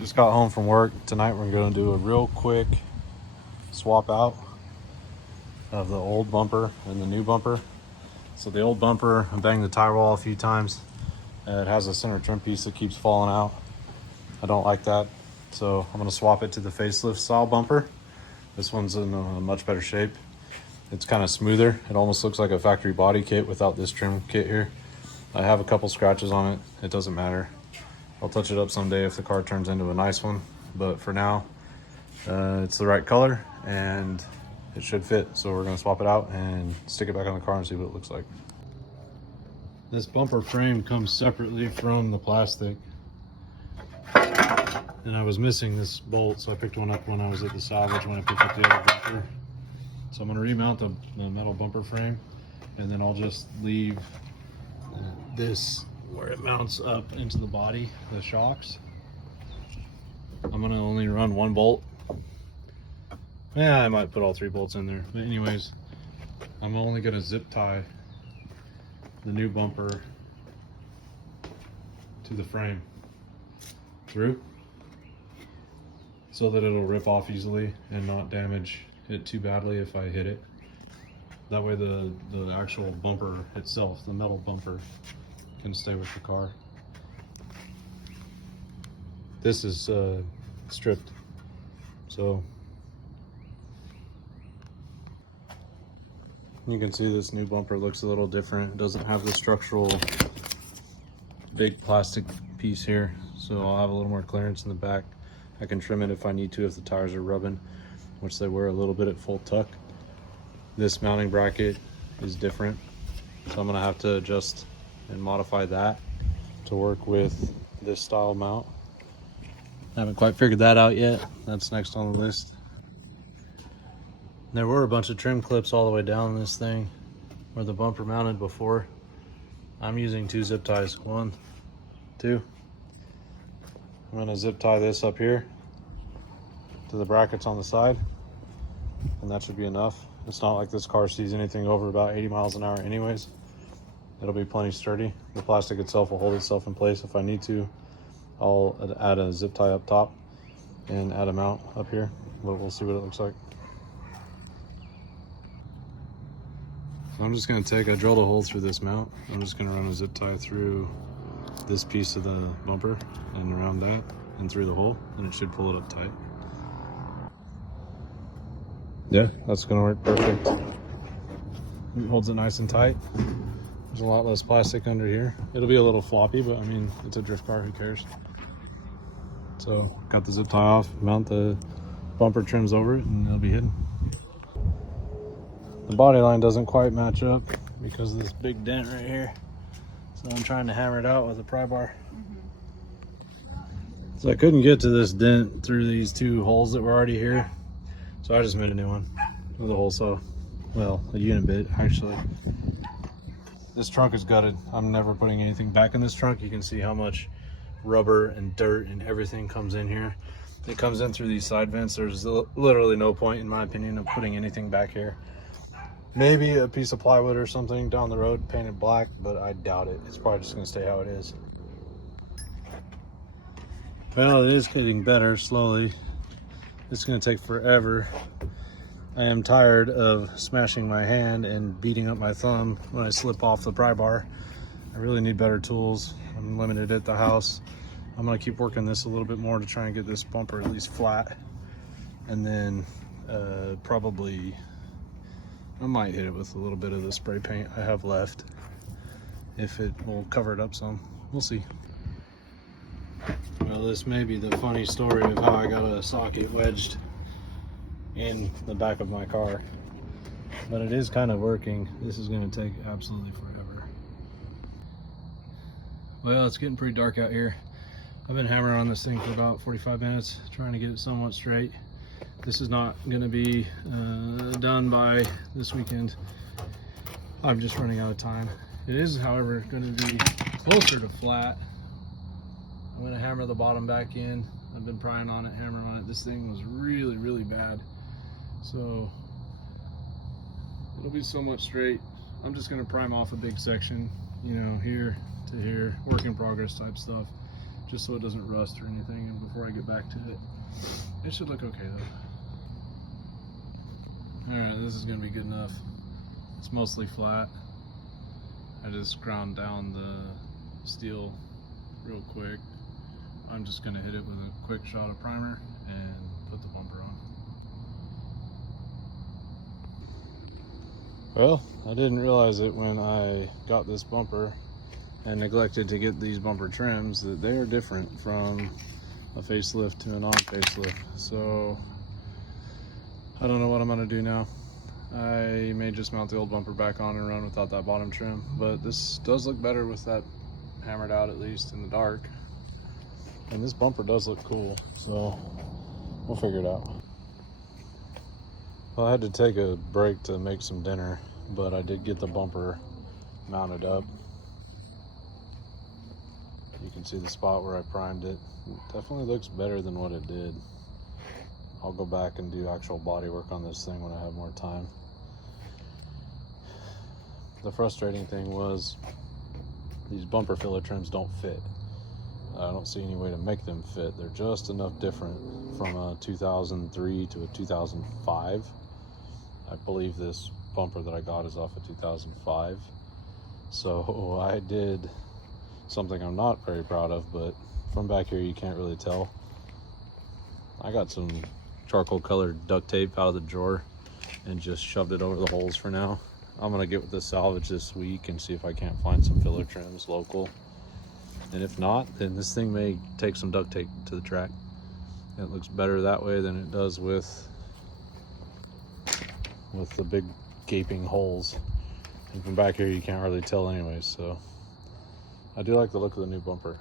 Just got home from work. Tonight we're going to do a real quick swap out of the old bumper and the new bumper. So the old bumper, I banged the tire wall a few times. It has a center trim piece that keeps falling out. I don't like that. So I'm going to swap it to the facelift style bumper. This one's in a much better shape. It's kind of smoother. It almost looks like a factory body kit without this trim kit here. I have a couple scratches on it. It doesn't matter. I'll touch it up someday if the car turns into a nice one. But for now, it's the right color and it should fit. So we're going to swap it out and stick it back on the car and see what it looks like. This bumper frame comes separately from the plastic. And I was missing this bolt, so I picked one up when I was at the salvage when I picked up the other bumper. So I'm going to remount the metal bumper frame, and then I'll just leave this where it mounts up into the body, the shocks. I'm going to only run one bolt. Yeah, I might put all 3 bolts in there. But anyways, I'm only going to zip tie the new bumper to the frame through so that it'll rip off easily and not damage it too badly if I hit it. That way the actual bumper itself, the metal bumper, can stay with the car. This is stripped, so you can see this new bumper looks a little different. It doesn't have the structural big plastic piece here, so I'll have a little more clearance in the back. I can trim it if I need to if the tires are rubbing, which they were a little bit at full tuck. This mounting bracket is different, so I'm gonna have to adjust and modify that to work with this style mount. I haven't quite figured that out yet. That's next on the list. There were a bunch of trim clips all the way down this thing where the bumper mounted before. I'm using 2 zip ties. 1, 2. I'm gonna zip tie this up here to the brackets on the side, and that should be enough. It's not like this car sees anything over about 80 miles an hour anyways. It'll be plenty sturdy. The plastic itself will hold itself in place. If I need to, I'll add a zip tie up top and add a mount up here, but we'll see what it looks like. So I'm just gonna I drilled a hole through this mount. I'm just gonna run a zip tie through this piece of the bumper and around that and through the hole, and it should pull it up tight. Yeah, that's gonna work perfect. It holds it nice and tight. There's a lot less plastic under here. It'll be a little floppy, but I mean, it's a drift car, who cares? So, got the zip tie off, mount the bumper trims over it, and it'll be hidden. The body line doesn't quite match up because of this big dent right here. So I'm trying to hammer it out with a pry bar. So I couldn't get to this dent through these 2 holes that were already here. So I just made a new one with a hole saw. Well, a unit bit, actually. This trunk is gutted. I'm never putting anything back in this trunk. You can see how much rubber and dirt and everything comes in here. It comes in through these side vents. There's literally no point, in my opinion, of putting anything back here. Maybe a piece of plywood or something down the road painted black, but I doubt it. It's probably just gonna stay how it is. Well, it is getting better slowly. It's gonna take forever. I am tired of smashing my hand and beating up my thumb when I slip off the pry bar. I really need better tools. I'm limited at the house. I'm gonna keep working this a little bit more to try and get this bumper at least flat. And then probably I might hit it with a little bit of the spray paint I have left, if it will cover it up some. We'll see. Well, this may be the funny story of how I got a socket wedged in the back of my car, but it is kind of working. This is going to take absolutely forever. Well, it's getting pretty dark out here. I've been hammering on this thing for about 45 minutes trying to get it somewhat straight. This is not going to be done by this weekend. I'm just running out of time. It is, however, going to be closer to flat. I'm going to hammer the bottom back in. I've been prying on it, hammering on it. This thing was really, really bad. So it'll be somewhat straight. I'm just going to prime off a big section, you know, here to here, work in progress type stuff. just so it doesn't rust or anything. And before I get back to it, it should look okay though. Alright, this is gonna be good enough. It's mostly flat. I just ground down the steel real quick. I'm just gonna hit it with a quick shot of primer and put the bumper on. Well, I didn't realize it when I got this bumper and neglected to get these bumper trims that they are different from a facelift to a non-facelift. So I don't know what I'm gonna do now. I may just mount the old bumper back on and run without that bottom trim, but this does look better with that hammered out, at least in the dark. And this bumper does look cool, so we'll figure it out. Well, I had to take a break to make some dinner, but I did get the bumper mounted up. You can see the spot where I primed it. It definitely looks better than what it did. I'll go back and do actual body work on this thing when I have more time. The frustrating thing was these bumper filler trims don't fit. I don't see any way to make them fit. They're just enough different from a 2003 to a 2005. I believe this bumper that I got is off of 2005. So I did something I'm not very proud of, but from back here you can't really tell. I got some charcoal colored duct tape out of the drawer and just shoved it over the holes for now. I'm gonna get with the salvage this week and see if I can't find some filler trims local. And if not, then this thing may take some duct tape to the track. It looks better that way than it does with the big gaping holes. And from back here you can't really tell anyways, so I do like the look of the new bumper.